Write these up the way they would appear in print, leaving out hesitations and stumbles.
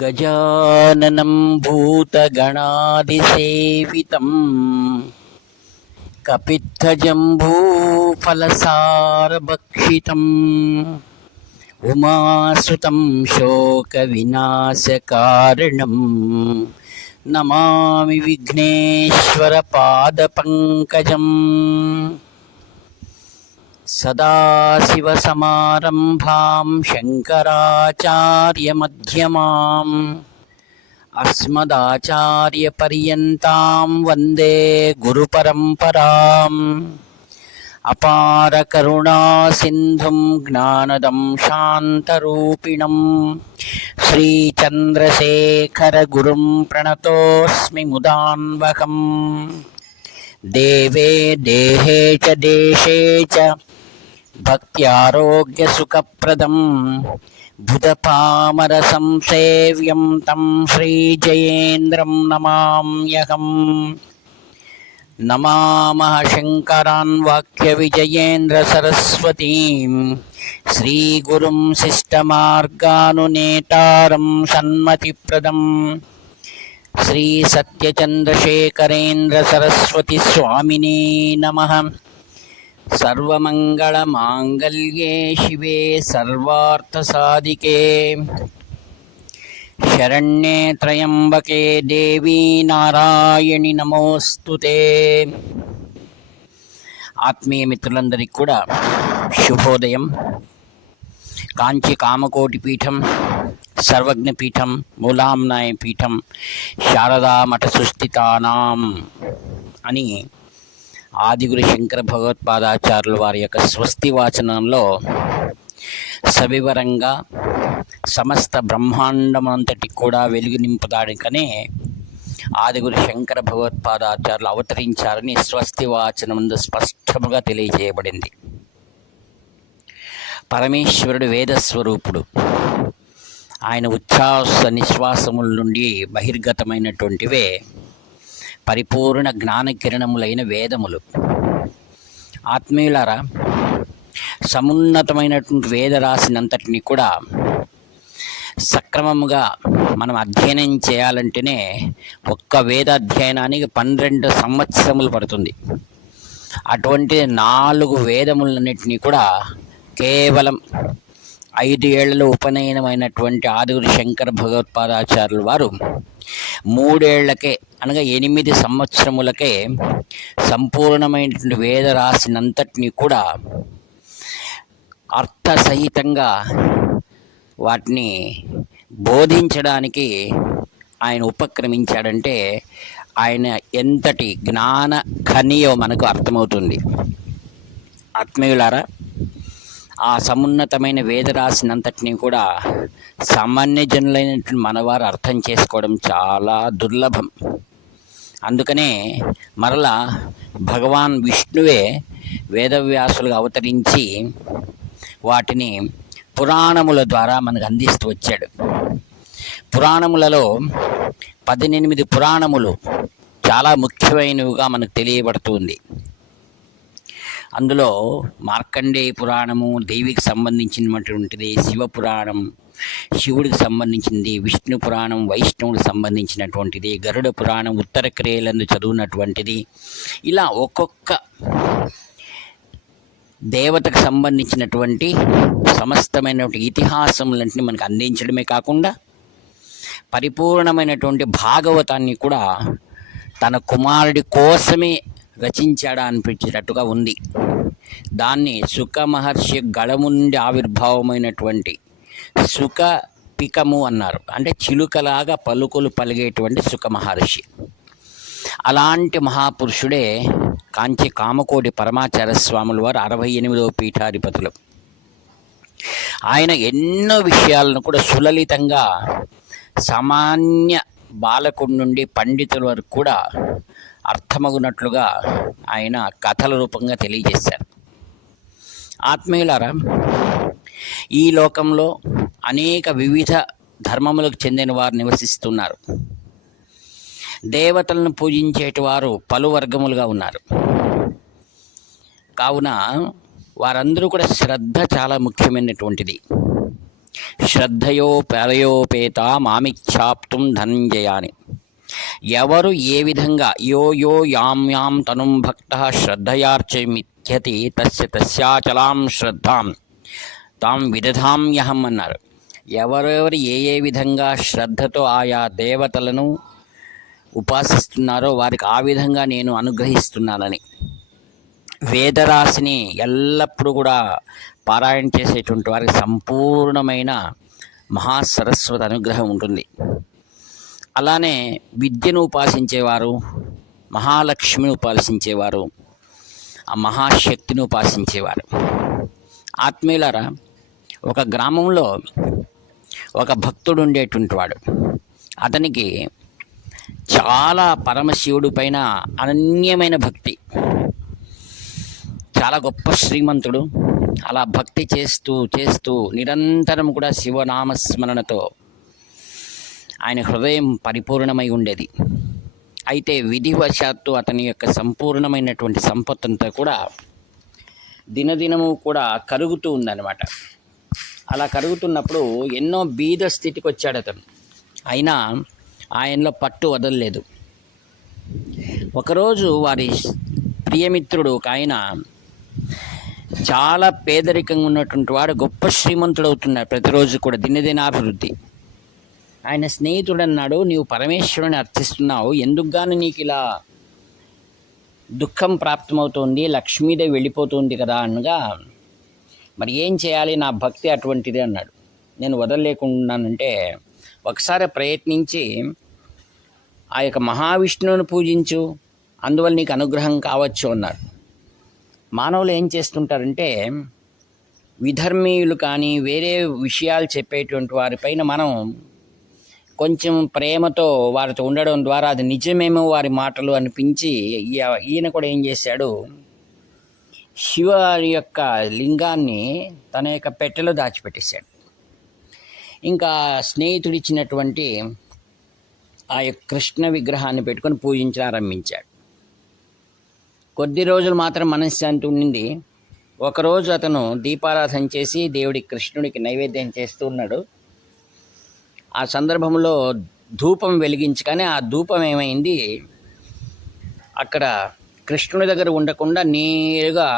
గజాననం భూతగణాదిసేవితం కపిత్తజంబూఫలసారభక్షితం ఉమాసుతం శోకవినాశకారణం నమామి విఘ్నేశ్వర పాదపంకజం. సదాశివసమారంభాం శంకరాచార్యమధ్యమాం అస్మదాచార్యపర్యంతాం వందే గురుపరంపరాం. అపార కరుణాసింధుం జ్ఞానదం శాంతరూపిణం శ్రీచంద్రశేఖర గురుం ప్రణతోస్మి ముదాన్వకం. దేవే దేహే చ దేశే చ భక్త్యారోగ్యసుఖప్రదం బుధపామర సంసేవ్యం తం శ్రీజయేంద్రం నమామ్యహం. నమామః శంకరాన్ వాక్యవిజయేంద్ర సరస్వతీం శ్రీగురుం శిష్టమార్గానునేతారం సన్మతిప్రదం శ్రీ సత్యచంద్రశేఖరేంద్ర సరస్వతి స్వామినే నమః. సర్వమంగళమాంగళ్యే శివే సర్వార్థసాధికే శరణ్యే త్రయంబకే దేవీ నారాయణి నమోస్తుతే. ఆత్మీయ మిత్రులందరికీ కూడా శుభోదయం. కాంచి కామకోటి పీఠం, సర్వజ్ఞ పీఠం, మూలాంనాయ పీఠం, శారదా మఠ సుస్థితానాం అని ఆదిగురు శంకర భగవత్పాదాచార్యుల వారి యొక్క స్వస్తి వాచనంలో సవివరంగా సమస్త బ్రహ్మాండమంతటి కూడా వెలుగు నింపడానికనే ఆదిగురు శంకర భగవత్పాదాచార్యులు అవతరించారని స్వస్తి వాచనముందు స్పష్టముగా తెలియజేయబడింది. పరమేశ్వరుడు వేదస్వరూపుడు. ఆయన ఉచ్ఛ్వాస నిశ్వాసముల నుండి బహిర్గతమైనటువంటివే పరిపూర్ణ జ్ఞానకిరణములైన వేదములు. ఆత్మీయులారా, సమున్నతమైనటువంటి వేదరాశినంతటిని కూడా సక్రమముగా మనం అధ్యయనం చేయాలంటేనే ఒక్క వేద అధ్యయనానికి 12 సంవత్సరములు పడుతుంది. అటువంటి 4 వేదములన్నింటినీ కూడా కేవలం 5 ఏళ్లలో ఉపనయనమైనటువంటి ఆదిగురు శంకర భగవత్పాదాచార్యుల వారు 3 ఏళ్లకే అనగా 8 సంవత్సరములకే సంపూర్ణమైనటువంటి వేదరాశినంతటినీ కూడా అర్థసహితంగా వాటిని బోధించడానికి ఆయన ఉపక్రమించాడంటే ఆయన ఎంతటి జ్ఞాన ఖనియో మనకు అర్థమవుతుంది. ఆత్మీయులారా, ఆ సమున్నతమైన వేదరాశినంతటినీ కూడా సామాన్య జనులైనటువంటి మనవారు అర్థం చేసుకోవడం చాలా దుర్లభం. అందుకనే మరలా భగవాన్ విష్ణువే వేదవ్యాసులుగా అవతరించి వాటిని పురాణముల ద్వారా మనకు అందిస్తూ వచ్చాడు. పురాణములలో 18 పురాణములు చాలా ముఖ్యమైనవిగా మనకు తెలియబడుతుంది. అందులో మార్కండేయ పురాణము దేవికి సంబంధించినటువంటిది, శివపురాణం శివుడికి సంబంధించింది, విష్ణు పురాణం వైష్ణవుడికి సంబంధించినటువంటిది, గరుడ పురాణం ఉత్తర క్రియలందు చదువునటువంటిది. ఇలా ఒక్కొక్క దేవతకు సంబంధించినటువంటి సమస్తమైనటువంటి ఇతిహాసములన్నింటినీ మనకు అందించడమే కాకుండా పరిపూర్ణమైనటువంటి భాగవతాన్ని కూడా తన కుమారుడి కోసమే రచించాడా అనిపించేటట్టుగా ఉంది. దాన్ని సుఖ మహర్షి గళము నుండి ఆవిర్భావమైనటువంటి సుఖ పికము అన్నారు. అంటే చిలుకలాగా పలుకులు పలిగేటువంటి సుఖ మహర్షి. అలాంటి మహాపురుషుడే కాంచి కామకోటి పరమాచార్య స్వాముల వారు 68వ పీఠాధిపతులు. ఆయన ఎన్నో విషయాలను కూడా సులలితంగా సామాన్య బాలకుడి నుండి పండితుల వరకు కూడా అర్థమగునట్లుగా ఆయన కథల రూపంగా తెలియజేశారు. ఆత్మీయులారా, ఈ లోకంలో అనేక వివిధ ధర్మములకు చెందిన వారు నివసిస్తున్నారు. దేవతలను పూజించేటి వారు పలు వర్గములుగా ఉన్నారు. కావున వారందరూ కూడా శ్రద్ధ చాలా ముఖ్యమైనటువంటిది. శ్రద్ధయోపేత మామిచ్ఛాప్తుం ధనంజయాని. ఎవరు ఏ విధంగా యో యో యాం యాం తనుం భక్త శ్రద్ధయార్చమిత్యతి తస్యాచలాం శ్రద్ధాం తాం విదధామ్యహం అన్నారు. ఎవరెవరు ఏ విధంగా శ్రద్ధతో ఆయా దేవతలను ఉపాసిస్తున్నారో వారికి ఆ విధంగా నేను అనుగ్రహిస్తున్నానని. వేదరాశిని ఎల్లప్పుడూ కూడా పారాయణ చేసేటువంటి వారికి సంపూర్ణమైన మహాసరస్వతి అనుగ్రహం ఉంటుంది. అలానే విద్యను ఉపాసించేవారు, మహాలక్ష్మిని ఉపాసించేవారు, ఆ మహాశక్తిని ఉపాసించేవారు. ఆత్మీయులారా, ఒక గ్రామంలో ఒక భక్తుడు ఉండేటువంటి వాడు. అతనికి చాలా పరమశివుడి పైన అనన్యమైన భక్తి, చాలా గొప్ప శ్రీమంతుడు. అలా భక్తి చేస్తూ చేస్తూ నిరంతరం కూడా శివనామస్మరణతో ఆయన హృదయం పరిపూర్ణమై ఉండేది. అయితే విధివశాత్తు అతని యొక్క సంపూర్ణమైనటువంటి సంపత్తంతా కూడా దినదినము కూడా కరుగుతూ ఉందన్నమాట. అలా కరుగుతున్నప్పుడు ఎన్నో బీద స్థితికి వచ్చాడు అతను. అయినా ఆయనలో పట్టు వదలలేదు. ఒకరోజు వారి ప్రియమిత్రుడు ఒక ఆయన చాలా పేదరికంగా ఉన్నటువంటి వాడు గొప్ప శ్రీమంతుడు అవుతున్నాడు, ప్రతిరోజు కూడా దినదినాభివృద్ధి. ఆయన స్నేహితుడు అన్నాడు, నీవు పరమేశ్వరుని అర్చిస్తున్నావు, ఎందుకు గాను నీకు ఇలా దుఃఖం ప్రాప్తమవుతుంది, లక్ష్మీదేవి వెళ్ళిపోతుంది కదా అనగా, మరి ఏం చేయాలి, నా భక్తి అటువంటిది అన్నాడు. నేను వదలలేకున్నానంటే ఒకసారి ప్రయత్నించి ఆ యొక్క మహావిష్ణువుని పూజించు, అందువల్ల నీకు అనుగ్రహం కావచ్చు అన్నాడు. మానవులు ఏం చేస్తుంటారంటే విధర్మీయులు కానీ వేరే విషయాలు చెప్పేటువంటి వారిపైన మనం కొంచెం ప్రేమతో వారితో ఉండడం ద్వారా అది నిజమేమో వారి మాటలు అనిపించి ఈయన కూడా ఏం చేశాడు, శివ యొక్క లింగాన్ని తన యొక్క పెట్టెలో దాచిపెట్టేశాడు. ఇంకా స్నేహితుడిచ్చినటువంటి ఆ యొక్క కృష్ణ విగ్రహాన్ని పెట్టుకొని పూజించారంభించాడు. కొద్ది రోజులు మాత్రం మనశ్శాంతి ఉండింది. ఒకరోజు అతను దీపారాధన చేసి దేవుడి కృష్ణుడికి నైవేద్యం చేస్తూ ఉన్నాడు. ఆ సందర్భంలో ధూపం వెలిగించగానే ఆ ధూపం ఏమైంది, అక్కడ కృష్ణుడి దగ్గర ఉండకుండా నేరుగా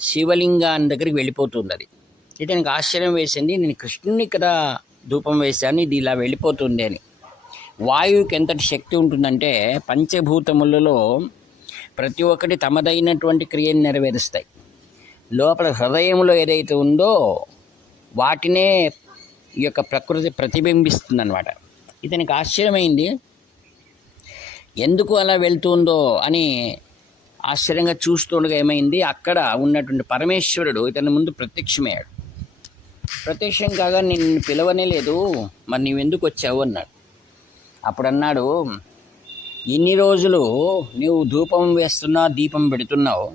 శివలింగాన్ని దగ్గరికి వెళ్ళిపోతుంది. అది ఇతనికి ఆశ్చర్యం వేసింది, నేను కృష్ణుని కదా ధూపం వేశాను, ఇది ఇలా వెళ్ళిపోతుంది అని. వాయువుకి ఎంతటి శక్తి ఉంటుందంటే పంచభూతములలో ప్రతి ఒక్కటి తమదైనటువంటి క్రియను నెరవేరుస్తాయి. లోపల హృదయంలో ఏదైతే ఉందో వాటినే ఈ యొక్క ప్రకృతి ప్రతిబింబిస్తుంది అన్నమాట. ఇతనికి ఆశ్చర్యమైంది, ఎందుకు అలా వెళ్తుందో అని ఆశ్చర్యంగా చూస్తుండగా ఏమైంది, అక్కడ ఉన్నటువంటి పరమేశ్వరుడు ఇతని ముందు ప్రత్యక్షమయ్యాడు. ప్రత్యక్షం కాగా నిన్ను పిలవనే లేదు, మరి నీవెందుకు వచ్చావు అన్నాడు. అప్పుడు అన్నాడు, ఇన్ని రోజులు నువ్వు ధూపం వేస్తున్నావు, దీపం పెడుతున్నావు,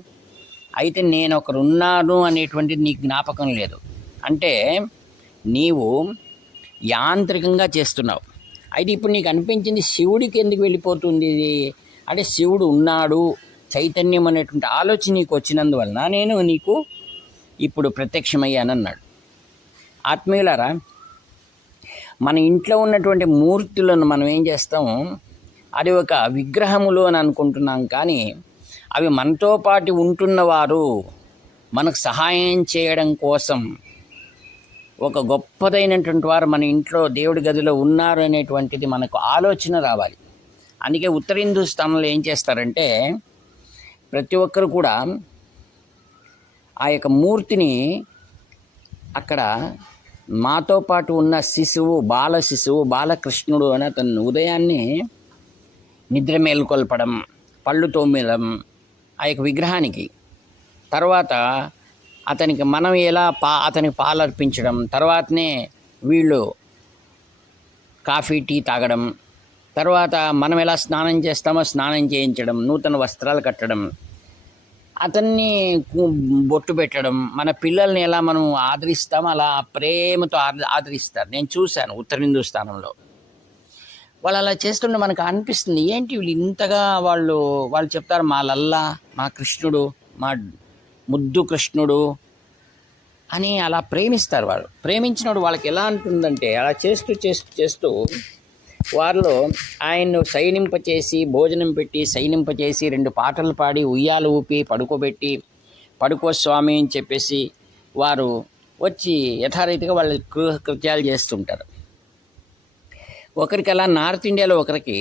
అయితే నేను ఒకరున్నాను అనేటువంటిది నీకు జ్ఞాపకం లేదు. అంటే నీవు యాంత్రికంగా చేస్తున్నావు. అయితే ఇప్పుడు నీకు అనిపించింది శివుడికి ఎందుకు వెళ్ళిపోతుంది ఇది అంటే, శివుడు ఉన్నాడు, చైతన్యం అనేటువంటి ఆలోచన నీకు వచ్చినందువలన నేను నీకు ఇప్పుడు ప్రత్యక్షమయ్యానన్నాడు. ఆత్మీయులారా, మన ఇంట్లో ఉన్నటువంటి మూర్తులను మనం ఏం చేస్తాం, అది ఒక విగ్రహములు అని అనుకుంటున్నాం, కానీ అవి మనతో పాటు ఉంటున్నవారు మనకు సహాయం చేయడం కోసం ఒక గొప్పదైనటువంటి వారు మన ఇంట్లో దేవుడి గదిలో ఉన్నారు అనేటువంటిది మనకు ఆలోచన రావాలి. అందుకే ఉత్తర హిందూస్థానంలో ఏం చేస్తారంటే ప్రతి ఒక్కరు కూడా ఆ యొక్క మూర్తిని అక్కడ మాతో పాటు ఉన్న శిశువు బాలకృష్ణుడు అని అతను ఉదయాన్నే నిద్ర మేల్కొల్పడం, పళ్ళు తోమడం ఆ యొక్క విగ్రహానికి, తర్వాత అతనికి మనం ఎలా అతనికి పాలు అర్పించడం, తర్వాతనే వీళ్ళు కాఫీ టీ తాగడం, తర్వాత మనం ఎలా స్నానం చేస్తామో స్నానం చేయించడం, నూతన వస్త్రాలు కట్టడం, అతన్ని బొట్టు పెట్టడం, మన పిల్లల్ని ఎలా మనం ఆదరిస్తామో అలా ప్రేమతో ఆదరిస్తారు. నేను చూశాను ఉత్తర హిందూస్థానంలో. వాళ్ళు అలా చేస్తుంటే మనకు అనిపిస్తుంది, ఏంటి వీళ్ళు ఇంతగా వాళ్ళు చెప్తారు, మా లల్లా, మా కృష్ణుడు, మా ముద్దు కృష్ణుడు, అని అలా ప్రేమిస్తారు వాళ్ళు. ప్రేమించినప్పుడు వాళ్ళకి ఎలా ఉంటుందంటే అలా చేస్తూ చేస్తూ చేస్తూ వారిలో ఆయన్ను శయనింపచేసి భోజనం పెట్టి శయనింపచేసి 2 పాటలు పాడి ఉయ్యాలు ఊపి పడుకోబెట్టి పడుకో స్వామి అని చెప్పేసి వారు వచ్చి యథారీతిగా వాళ్ళ కృత్యాలు చేస్తుంటారు. ఒకరికి అలా నార్త్ ఇండియాలో ఒకరికి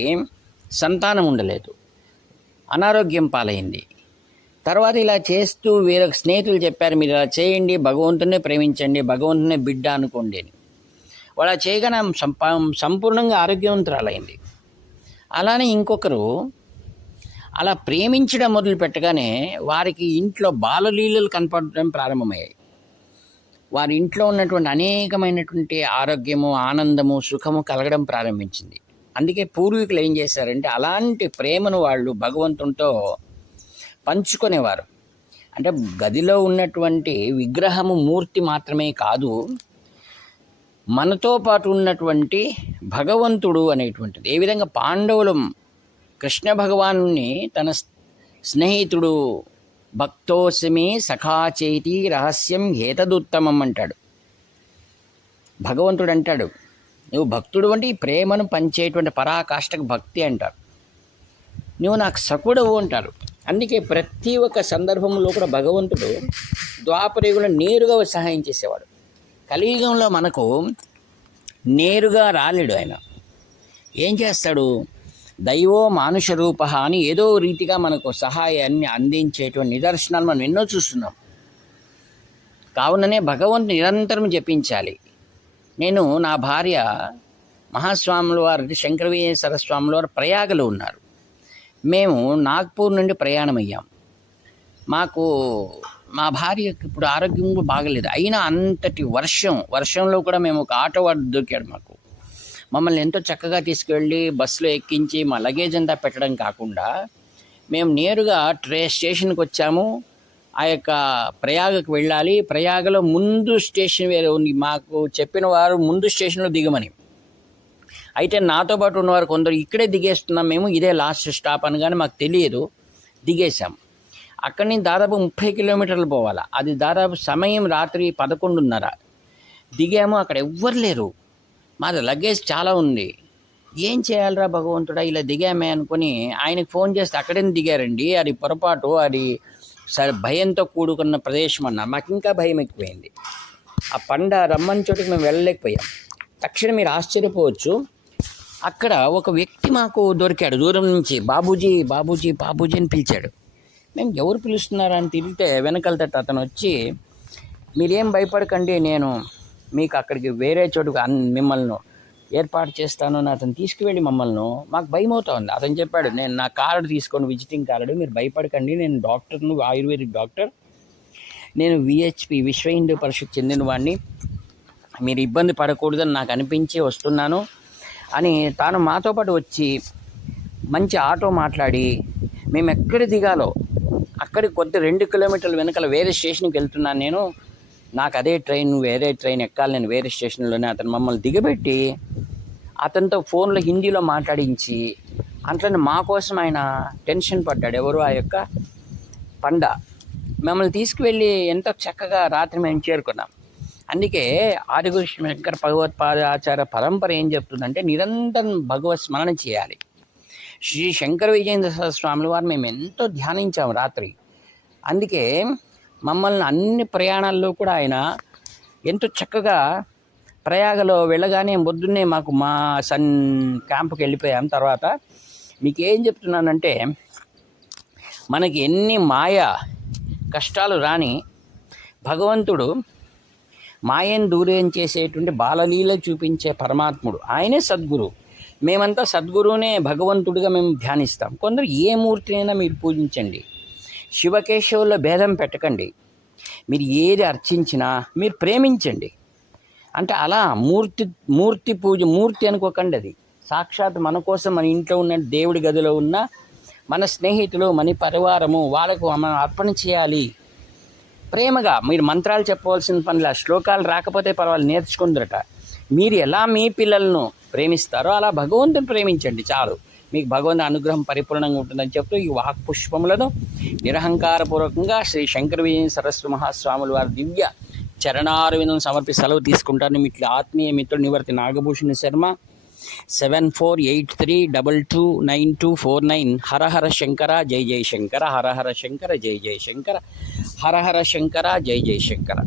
సంతానం ఉండలేదు, అనారోగ్యం పాలైంది. తర్వాత ఇలా చేస్తూ వేరొక స్నేహితులు చెప్పారు, మీరు ఇలా చేయండి, భగవంతునే ప్రేమించండి, భగవంతునే బిడ్డ అనుకోండి అని. వాళ్ళ చేయగానే సంపూర్ణంగా ఆరోగ్యవంతురాలైంది. అలానే ఇంకొకరు అలా ప్రేమించడం మొదలు పెట్టగానే వారికి ఇంట్లో బాలలీలలు కనపడడం ప్రారంభమయ్యాయి. వారి ఇంట్లో ఉన్నటువంటి అనేకమైనటువంటి ఆరోగ్యము, ఆనందము, సుఖము కలగడం ప్రారంభించింది. అందుకే పూర్వీకులు ఏం చేశారంటే అలాంటి ప్రేమను వాళ్ళు భగవంతునితో పంచుకునేవారు. అంటే గదిలో ఉన్నటువంటి విగ్రహము మూర్తి మాత్రమే కాదు, మనతో పాటు ఉన్నటువంటి భగవంతుడు అనేటువంటిది. ఏ విధంగా పాండవులు కృష్ణ భగవానుని తన స్నేహితుడు భక్తోస్మి సఖాచేతి రహస్యం హేతదుత్తమం అంటాడు. భగవంతుడు అంటాడు, నువ్వు భక్తుడు అంటే ఈ ప్రేమను పంచేటువంటి పరాకాష్ఠకు భక్తి అంటారు. నువ్వు నాకు సకుడవు అంటారు. అందుకే ప్రతి ఒక్క సందర్భంలో కూడా భగవంతుడు ద్వాపరయుగంలో నేరుగా సహాయం చేసేవాడు. కలియుగంలో మనకు నేరుగా రాలేడు. ఆయన ఏం చేస్తాడు, దైవో మానుష రూప అని ఏదో రీతిగా మనకు సహాయాన్ని అందించేటువంటి నిదర్శనాలు మనం ఎన్నో చూస్తున్నాం. కావుననే భగవంతుని నిరంతరం జపించాలి. నేను నా భార్య మహాస్వాముల వారు శంకరవీరేశ్వర స్వాముల వారు ప్రయాగలో ఉన్నారు. మేము నాగ్పూర్ నుండి ప్రయాణం అయ్యాం. మాకు మా భార్యకి ఇప్పుడు ఆరోగ్యం బాగలేదు. అయినా అంతటి వర్షంలో కూడా మేము ఒక ఆటో వాడు దొరికాడు. మమ్మల్ని ఎంతో చక్కగా తీసుకెళ్ళి బస్సులో ఎక్కించి మా లగేజ్ అంతా పెట్టడం కాకుండా మేము నేరుగా స్టేషన్కి వచ్చాము. ఆ యొక్క ప్రయాగకు వెళ్ళాలి. ప్రయాగలో ముందు స్టేషన్ వేరే ఉంది. మాకు చెప్పిన వారు ముందు స్టేషన్లో దిగమని. అయితే నాతో పాటు ఉన్నవారు కొందరు ఇక్కడే దిగేస్తున్నాం మేము, ఇదే లాస్ట్ స్టాప్ అనగానే మాకు తెలియదు, దిగేసాం. అక్కడి నుంచి దాదాపు 30 కిలోమీటర్లు పోవాలి. అది దాదాపు సమయం రాత్రి 11:30. దిగాము, అక్కడ ఎవ్వరు లేరు. మాది లగేజ్ చాలా ఉంది. ఏం చేయాలరా భగవంతుడా, ఇలా దిగామే అనుకుని ఆయనకు ఫోన్ చేస్తే అక్కడే దిగారండి, అది పొరపాటు, అది భయంతో కూడుకున్న ప్రదేశం అన్నారు. మాకు ఇంకా భయం ఎక్కువైంది. ఆ రమ్మని చోటికి మేము వెళ్ళలేకపోయాం. తక్షణం మీరు ఆశ్చర్యపోవచ్చు, అక్కడ ఒక వ్యక్తి మాకు దొరికాడు. దూరం నుంచి బాబూజీ బాబూజీ బాబూజీ అని పిలిచాడు. మేము ఎవరు పిలుస్తున్నారా అని తిరిగితే వెనకాల అతను వచ్చి, మీరేం భయపడకండి, నేను మీకు అక్కడికి వేరే చోటుకు మిమ్మల్ని ఏర్పాటు చేస్తాను అని అతను తీసుకువెళ్ళి మాకు భయం అవుతా ఉంది. అతను చెప్పాడు, నేను నా కార్డు తీసుకోండి, విజిటింగ్ కార్డు, మీరు భయపడకండి, నేను డాక్టర్ను, ఆయుర్వేదిక్ డాక్టర్, నేను విహెచ్పి విశ్వ హిందూ పరిషత్ చెందిన వాడిని, మీరు ఇబ్బంది పడకూడదని నాకు అనిపించి వస్తున్నాను అని తాను మాతో పాటు వచ్చి మంచి ఆటో మాట్లాడి మేము ఎక్కడ దిగాలో అక్కడికి 2 కిలోమీటర్ల వెనకాల వేరే స్టేషన్కి వెళ్తున్నాను నేను, నాకు అదే వేరే ట్రైన్ ఎక్కాలి, నేను వేరే స్టేషన్లోనే. అతను మమ్మల్ని దిగబెట్టి అతనితో ఫోన్లో హిందీలో మాట్లాడించి అట్లనే మా కోసం ఆయన టెన్షన్ పడ్డాడు. ఎవరు, ఆ యొక్క పండ. మమ్మల్ని తీసుకువెళ్ళి ఎంతో చక్కగా రాత్రి మేము చేరుకున్నాం. అందుకే ఆదిగురు శంకర భగవత్పాదాచార్య పరంపర ఏం చెప్తుందంటే నిరంతరం భగవత్ స్మరణ చేయాలి. శ్రీ శంకర విజయేంద్ర స్వాముల వారు మేము ఎంతో ధ్యానించాము రాత్రి. అందుకే మమ్మల్ని అన్ని ప్రయాణాల్లో కూడా ఆయన ఎంతో చక్కగా ప్రయాగలో వెళ్ళగానే పొద్దున్నే మాకు మా క్యాంపుకి వెళ్ళిపోయాం. తర్వాత మీకు ఏం చెప్తున్నానంటే, మనకి ఎన్ని మాయా కష్టాలు రాని భగవంతుడు మాయను దూరం చేసేటువంటి బాలలీల చూపించే పరమాత్ముడు, ఆయనే సద్గురు. మేమంతా సద్గురువునే భగవంతుడిగా మేము ధ్యానిస్తాం. కొందరు ఏ మూర్తినైనా మీరు పూజించండి, శివకేశవుల్లో భేదం పెట్టకండి. మీరు ఏది అర్చించినా మీరు ప్రేమించండి. అంటే అలా మూర్తి పూజ, మూర్తి అనుకోకండి, అది సాక్షాత్ మన కోసం మన ఇంట్లో ఉన్న దేవుడి గదిలో ఉన్న మన స్నేహితులు, మన పరివారము, వాళ్ళకు మనం అర్పణ చేయాలి. ప్రేమగా మీరు మంత్రాలు చెప్పవలసిన పనిలా, శ్లోకాలు రాకపోతే పర్వాలేదు, నేర్చుకుందరట. మీరు ఎలా మీ పిల్లలను ప్రేమిస్తారో అలా భగవంతుని ప్రేమించండి, చాలు. మీకు భగవంతుని అనుగ్రహం పరిపూర్ణంగా ఉంటుందని చెప్తూ ఈ వాక్ పుష్పములను నిరహంకారపూర్వకంగా శ్రీ శంకర విజయ సరస్వతి మహాస్వాముల వారి దివ్య చరణారవిందం సమర్పి సెలవు తీసుకుంటాను. మీ ఆత్మీయ మిత్రుడు నివర్తి నాగభూషణ శర్మ. 7483229249. హర హర శంకర జై జై శంకర, హర హర శంకర జై జై శంకర, హర హర శంకర జై జై శంకర.